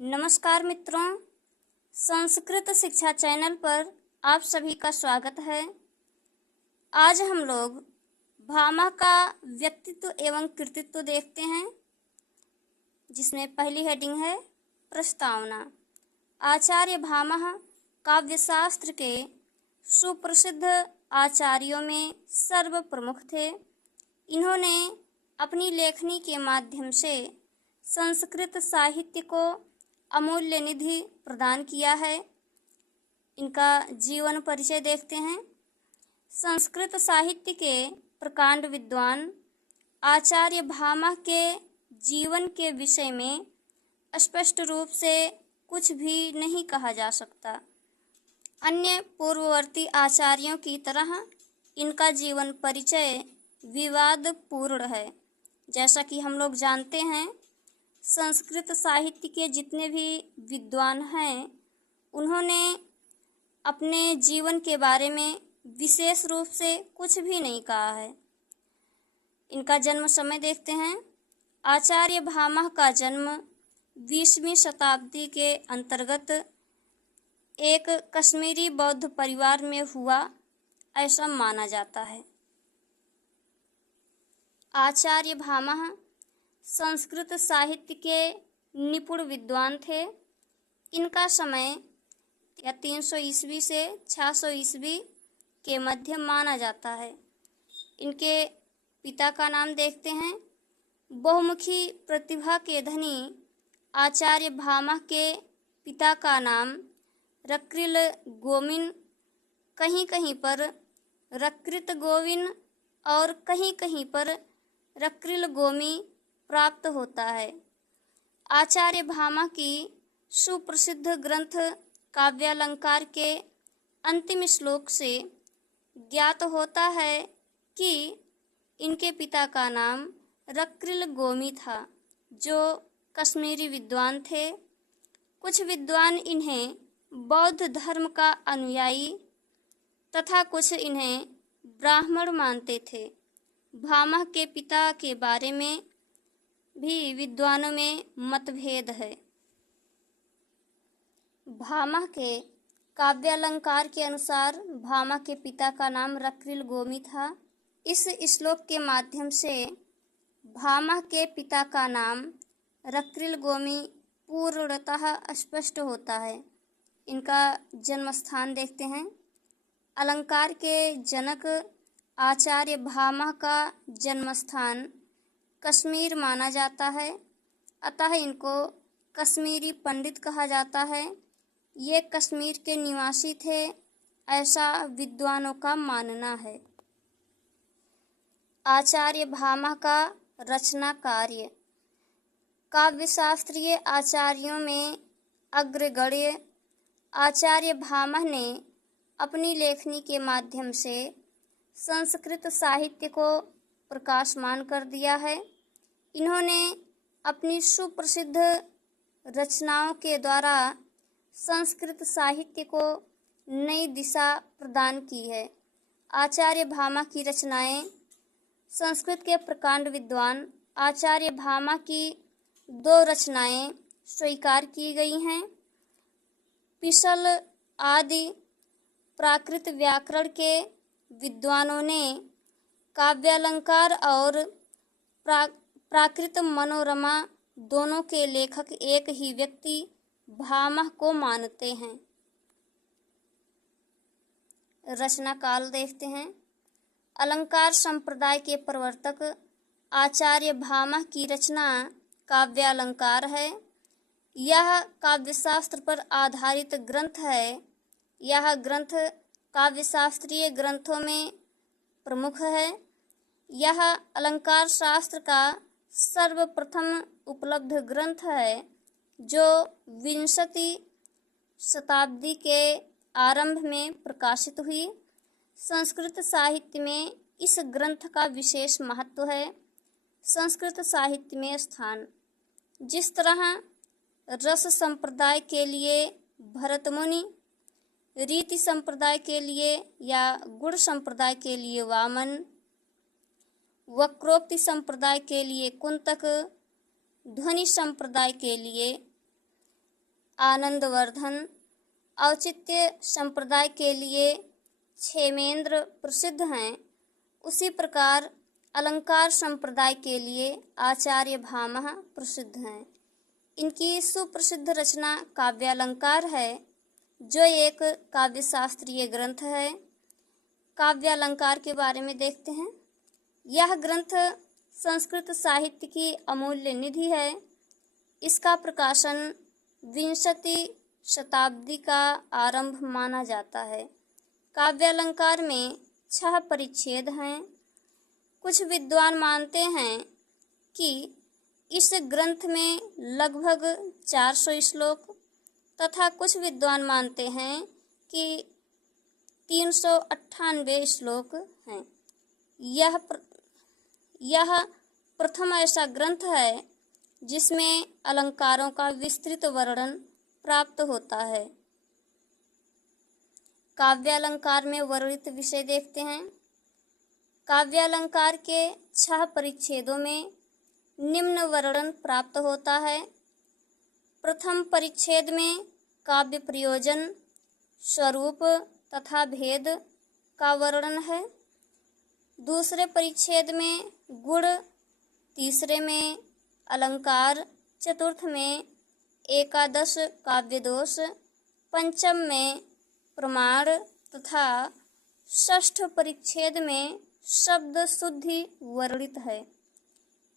नमस्कार मित्रों, संस्कृत शिक्षा चैनल पर आप सभी का स्वागत है। आज हम लोग भामा का व्यक्तित्व एवं कृतित्व देखते हैं, जिसमें पहली हेडिंग है प्रस्तावना। आचार्य भामा काव्यशास्त्र के सुप्रसिद्ध आचार्यों में सर्व प्रमुख थे। इन्होंने अपनी लेखनी के माध्यम से संस्कृत साहित्य को अमूल्य निधि प्रदान किया है। इनका जीवन परिचय देखते हैं। संस्कृत साहित्य के प्रकांड विद्वान आचार्य भामा के जीवन के विषय में स्पष्ट रूप से कुछ भी नहीं कहा जा सकता। अन्य पूर्ववर्ती आचार्यों की तरह इनका जीवन परिचय विवादपूर्ण है। जैसा कि हम लोग जानते हैं, संस्कृत साहित्य के जितने भी विद्वान हैं, उन्होंने अपने जीवन के बारे में विशेष रूप से कुछ भी नहीं कहा है। इनका जन्म समय देखते हैं। आचार्य भामा का जन्म 20वीं शताब्दी के अंतर्गत एक कश्मीरी बौद्ध परिवार में हुआ, ऐसा माना जाता है। आचार्य भामा संस्कृत साहित्य के निपुण विद्वान थे। इनका समय 300 ईस्वी से 600 ईस्वी के मध्य माना जाता है। इनके पिता का नाम देखते हैं। बहुमुखी प्रतिभा के धनी आचार्य भामा के पिता का नाम रक्रिल गोमिन, कहीं कहीं पर रकृत गोविन और कहीं कहीं पर रक्रिल गोमी प्राप्त होता है। आचार्य भामा की सुप्रसिद्ध ग्रंथ काव्यालंकार के अंतिम श्लोक से ज्ञात होता है कि इनके पिता का नाम रक्रिल गोमी था, जो कश्मीरी विद्वान थे। कुछ विद्वान इन्हें बौद्ध धर्म का अनुयायी तथा कुछ इन्हें ब्राह्मण मानते थे। भामा के पिता के बारे में भी विद्वानों में मतभेद है। भामा के काव्यालंकार के अनुसार भामा के पिता का नाम रक्रिल गोमी था। इस श्लोक के माध्यम से भामा के पिता का नाम रक्रिल गोमी पूर्णतः स्पष्ट होता है। इनका जन्म स्थान देखते हैं। अलंकार के जनक आचार्य भामा का जन्म स्थान कश्मीर माना जाता है, अतः इनको कश्मीरी पंडित कहा जाता है। ये कश्मीर के निवासी थे, ऐसा विद्वानों का मानना है। आचार्य भामा का रचना कार्य। काव्यशास्त्रीय आचार्यों में अग्रगण्य आचार्य भामा ने अपनी लेखनी के माध्यम से संस्कृत साहित्य को प्रकाशमान कर दिया है। इन्होंने अपनी सुप्रसिद्ध रचनाओं के द्वारा संस्कृत साहित्य को नई दिशा प्रदान की है। आचार्य भामा की रचनाएं। संस्कृत के प्रकांड विद्वान आचार्य भामा की 2 रचनाएं स्वीकार की गई हैं। पिशल आदि प्राकृत व्याकरण के विद्वानों ने काव्यालंकार और प्राकृत मनोरमा दोनों के लेखक एक ही व्यक्ति भामा को मानते हैं। रचना काल देखते हैं। अलंकार संप्रदाय के प्रवर्तक आचार्य भामा की रचना काव्यालंकार है। यह काव्यशास्त्र पर आधारित ग्रंथ है। यह ग्रंथ काव्यशास्त्रीय ग्रंथों में प्रमुख है। यह अलंकार शास्त्र का सर्वप्रथम उपलब्ध ग्रंथ है, जो 20वीं शताब्दी के आरंभ में प्रकाशित हुई। संस्कृत साहित्य में इस ग्रंथ का विशेष महत्व है। संस्कृत साहित्य में स्थान। जिस तरह रस संप्रदाय के लिए भरतमुनि, रीति संप्रदाय के लिए या गुण संप्रदाय के लिए वामन, वक्रोक्ति संप्रदाय के लिए कुंतक, ध्वनि संप्रदाय के लिए आनंदवर्धन औचित्य संप्रदाय के लिए क्षेमेंद्र प्रसिद्ध हैं, उसी प्रकार अलंकार संप्रदाय के लिए आचार्य भामह प्रसिद्ध हैं। इनकी सुप्रसिद्ध रचना काव्यालंकार है, जो एक काव्यशास्त्रीय ग्रंथ है। काव्यालंकार के बारे में देखते हैं। यह ग्रंथ संस्कृत साहित्य की अमूल्य निधि है। इसका प्रकाशन 20वीं शताब्दी का आरंभ माना जाता है। काव्यालंकार में 6 परिच्छेद हैं। कुछ विद्वान मानते हैं कि इस ग्रंथ में लगभग 400 श्लोक तथा कुछ विद्वान मानते हैं कि 398 श्लोक हैं। यह प्रथम ऐसा ग्रंथ है जिसमें अलंकारों का विस्तृत वर्णन प्राप्त होता है। काव्यालंकार में वर्णित विषय देखते हैं। काव्यालंकार के 6 परिच्छेदों में निम्न वर्णन प्राप्त होता है। प्रथम परिच्छेद में काव्य प्रयोजन, स्वरूप तथा भेद का वर्णन है। दूसरे परिच्छेद में गुण, तीसरे में अलंकार, चतुर्थ में एकादश काव्य दोष, पंचम में प्रमाण तथा षष्ठ परिच्छेद में शब्द शुद्धि वर्णित है।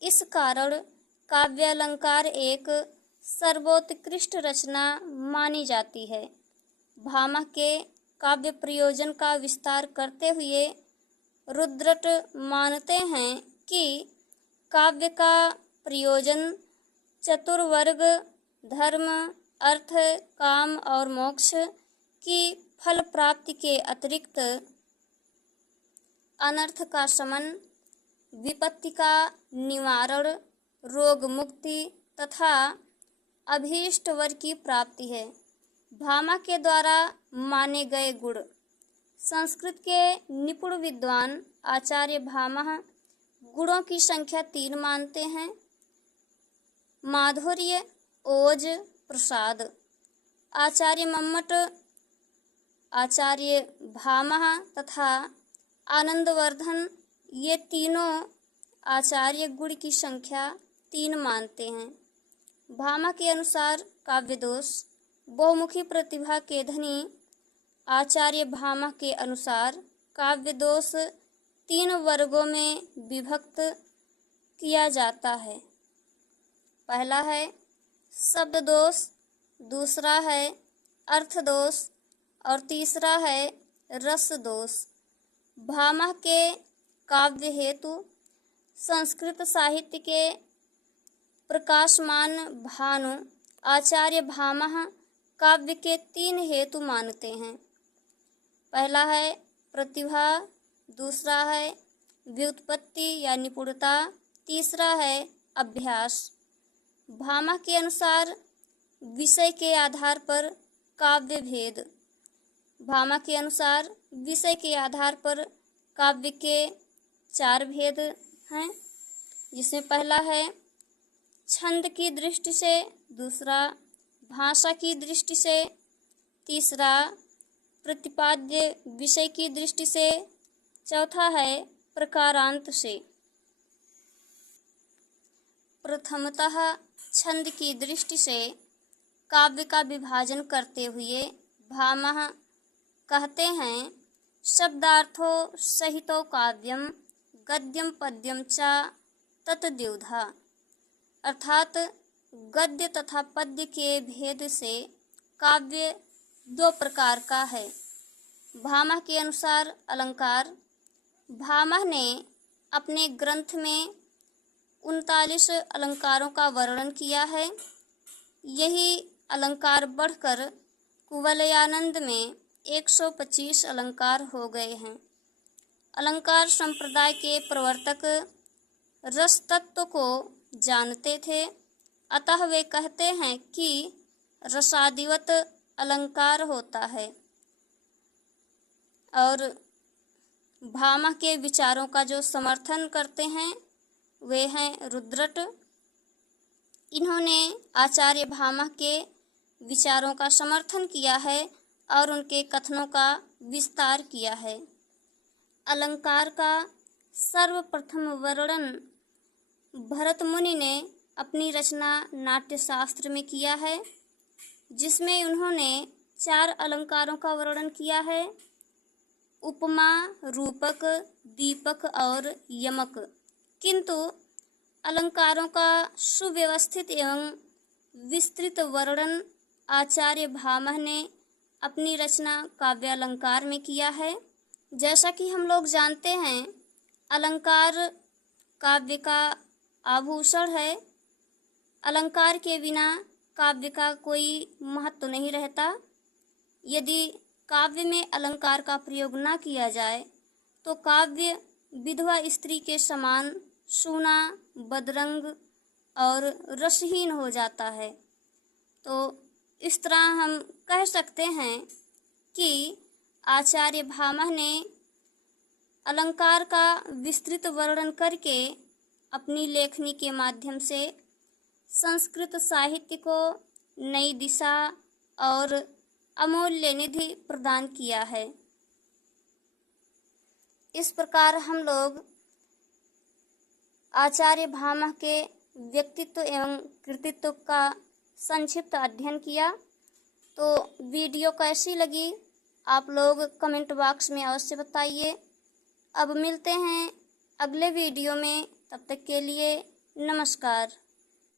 इस कारण काव्यालंकार एक सर्वोत्कृष्ट रचना मानी जाती है। भामह के काव्य प्रयोजन का विस्तार करते हुए रुद्रट मानते हैं कि काव्य का प्रयोजन चतुर्वर्ग धर्म, अर्थ, काम और मोक्ष की फल प्राप्ति के अतिरिक्त अनर्थ का शमन, विपत्ति का निवारण, रोग मुक्ति तथा अभीष्ट वर की प्राप्ति है। भामह के द्वारा माने गए गुण। संस्कृत के निपुण विद्वान आचार्य भामह गुणों की संख्या 3 मानते हैं: माधुर्य, ओज, प्रसाद। आचार्य मम्मट, आचार्य भामह तथा आनंदवर्धन ये तीनों आचार्य गुण की संख्या 3 मानते हैं। भामह के अनुसार काव्यदोष बहुमुखी प्रतिभा के धनी आचार्य भामह के अनुसार काव्यदोष 3 वर्गों में विभक्त किया जाता है। पहला है शब्द दोष, दूसरा है अर्थ दोष और तीसरा है रस दोष। भामह के काव्य हेतु संस्कृत साहित्य के प्रकाशमान भानु आचार्य भामह काव्य के 3 हेतु मानते हैं। पहला है प्रतिभा, दूसरा है व्युत्पत्ति या निपुणता, तीसरा है अभ्यास। भामह के अनुसार विषय के आधार पर काव्य भेद। भामह के अनुसार विषय के आधार पर काव्य के 4 भेद हैं, जिसमें पहला है छंद की दृष्टि से, दूसरा भाषा की दृष्टि से, तीसरा प्रतिपाद्य विषय की दृष्टि से, चौथा है प्रकारांत से। प्रथमतः छंद की दृष्टि से काव्य का विभाजन करते हुए भामह कहते हैं: शब्दार्थो सहितो काव्यम गद्यम पद्यम च तत्द्विधा। अर्थात गद्य तथा पद्य के भेद से काव्य 2 प्रकार का है। भामह के अनुसार अलंकार। भामह ने अपने ग्रंथ में 39 अलंकारों का वर्णन किया है। यही अलंकार बढ़कर कुवलयानंद में 125 अलंकार हो गए हैं। अलंकार संप्रदाय के प्रवर्तक रस तत्व को जानते थे, अतः वे कहते हैं कि रसादिवत अलंकार होता है। और भामह के विचारों का जो समर्थन करते हैं वे हैं रुद्रट। इन्होंने आचार्य भामह के विचारों का समर्थन किया है और उनके कथनों का विस्तार किया है। अलंकार का सर्वप्रथम वर्णन भरत मुनि ने अपनी रचना नाट्यशास्त्र में किया है, जिसमें उन्होंने 4 अलंकारों का वर्णन किया है: उपमा, रूपक, दीपक और यमक। किंतु अलंकारों का सुव्यवस्थित एवं विस्तृत वर्णन आचार्य भामह ने अपनी रचना काव्यालंकार में किया है। जैसा कि हम लोग जानते हैं, अलंकार काव्य का आभूषण है। अलंकार के बिना काव्य का कोई महत्व नहीं रहता। यदि काव्य में अलंकार का प्रयोग न किया जाए तो काव्य विधवा स्त्री के समान सूना, बदरंग और रसहीन हो जाता है। तो इस तरह हम कह सकते हैं कि आचार्य भामह ने अलंकार का विस्तृत वर्णन करके अपनी लेखनी के माध्यम से संस्कृत साहित्य को नई दिशा और अमूल्य निधि प्रदान किया है। इस प्रकार हम लोग आचार्य भामह के व्यक्तित्व एवं कृतित्व का संक्षिप्त अध्ययन किया। तो वीडियो कैसी लगी आप लोग कमेंट बॉक्स में अवश्य बताइए। अब मिलते हैं अगले वीडियो में, तब तक के लिए नमस्कार।